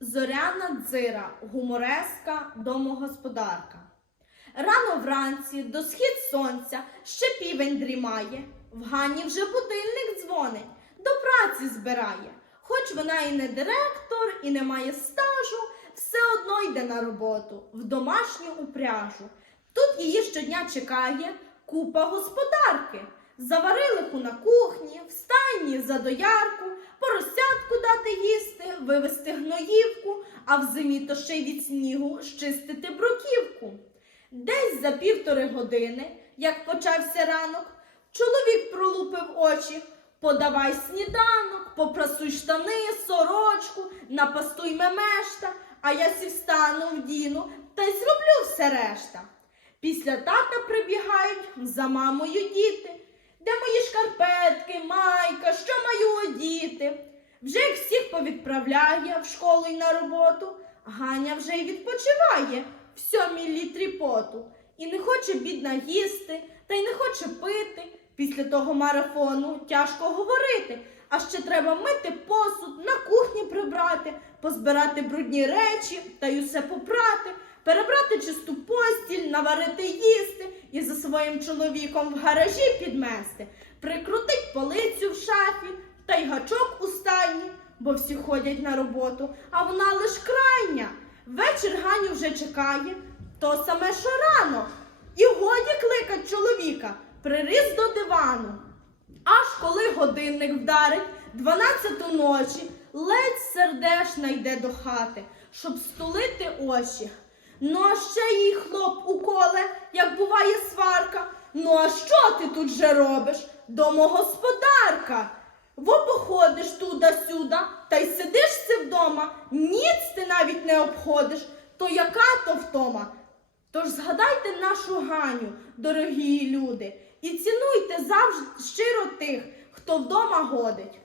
Зоряна дзира, гумореска, домогосподарка. Рано вранці до схід сонця ще півень дрімає. В Гані вже будильник дзвонить, до праці збирає. Хоч вона і не директор, і не має стажу, все одно йде на роботу, в домашню упряжу. Тут її щодня чекає купа господарки. Заварилику на кухні, в стайні за доярку, їсти, вивести гноївку, а в зимі то ще й від снігу щистити бруківку. Десь за півтори години, як почався ранок, чоловік пролупив очі. Подавай сніданок, попрасуй штани, сорочку, напастуй мемешта, а я сі встану вдіну та й зроблю все решта. Після тата прибігають за мамою діти. Де мої шкарпетки, майка, що маю одіти? Вже їх всіх повідправляє в школу й на роботу. Ганя вже й відпочиває в сьомій літрі поту. І не хоче бідна їсти, та й не хоче пити. Після того марафону тяжко говорити. А ще треба мити посуд, на кухні прибрати, позбирати брудні речі та й усе попрати, перебрати чисту постіль, наварити їсти і за своїм чоловіком в гаражі підмести, прикрутить полицю в шафі та й гачок у бо всі ходять на роботу, а вона лиш крайня. Вечір Ганю вже чекає, то саме що рано. І годі кликать чоловіка, приріс до дивану. Аж коли годинник вдарить дванадцяту ночі, ледь сердешна йде до хати, щоб стулити очі. Ну, а ще їй хлоп уколе, як буває сварка. Ну, а що ти тут же робиш? Домогосподарка. Во походиш туди-сюди, та й сидиш си вдома, ніц ти навіть не обходиш, то яка то втома? Тож згадайте нашу Ганю, дорогі люди, і цінуйте завжди щиро тих, хто вдома годить.